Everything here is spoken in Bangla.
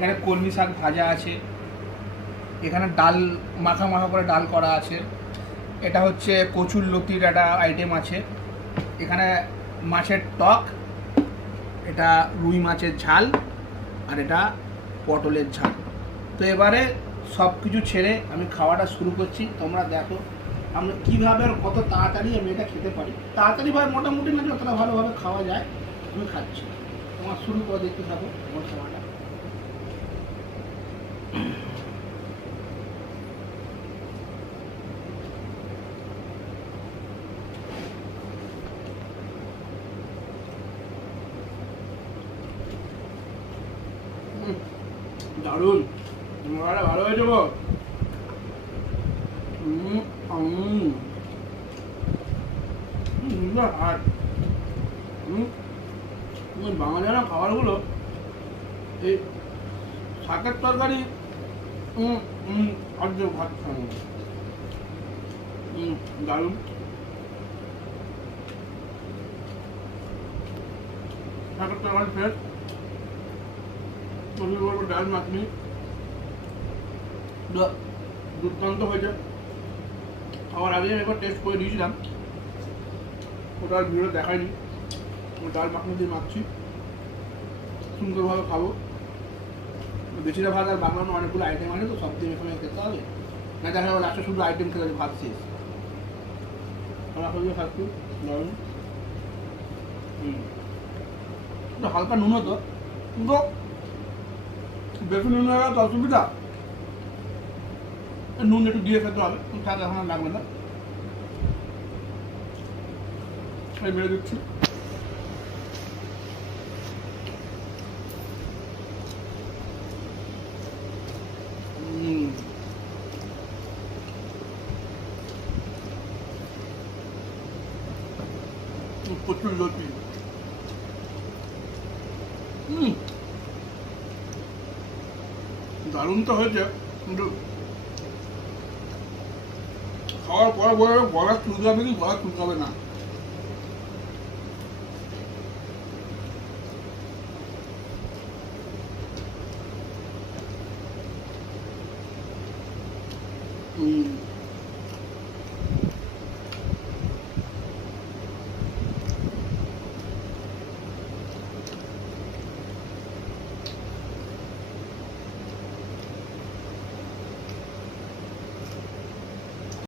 এখানে কলমি শাক ভাজা আছে, এখানে ডাল মাখা মাখা করে ডাল করা আছে, এটা হচ্ছে কচুর লতির একটা আইটেম আছে, এখানে মাছের টক, এটা রুই মাছের ঝাল, আর এটা পটলের ঝাল। তো এবারে সব কিছু ছেড়ে আমি খাওয়াটা শুরু করছি। তোমরা দেখো আমরা কীভাবে আর কত তাড়াতাড়ি আমি এটা খেতে পারি। তাড়াতাড়ি ভাবে মোটামুটি না, যতটা ভালোভাবে খাওয়া যায় আমি খাচ্ছি। তোমার শুরু করে দেখতে থাকো আমার খাওয়াটা। দারুণ, তোমার ভালো হয়ে যাবো। বাঙালিরা খাবারগুলো এই শাকের তরকারি অর্ধেক ভাত খাবো। দারুণ। শাকের তরকারি ফ্রেশ, বলবো ডাল মাখনি দুর্দান্ত হয়েছে। খাওয়ার আগে আমি একবার টেস্ট করে দিয়েছিলাম, ওটা আর ভিডিও দেখায়নি। ডাল মাখনি দিয়ে মাখছি, সুন্দরভাবে খাবো। বেশিটা ভাত আর বাংলানো অনেকগুলো আইটেম আছে, তো সব দিয়ে এখানে খেতে হবে না, দেখা যাবে লাস্টে শুধু আইটেম খেতে ভাত শেষ। খাচ্ছি দারুণ। হালকা নুন হতো, কিন্তু বেশি নুন হয়ে গেলে তো অসুবিধা, নুন একটু দিয়ে খেতে হবে, থাক এখন আর লাগবে না। আমি বেড়ে দিচ্ছি। প্রচুর লতি। দারুণ তো হয়েছে, কিন্তু খাওয়ার পরে বলে গলা চুলকাবে কি গলা চুলকাবে না।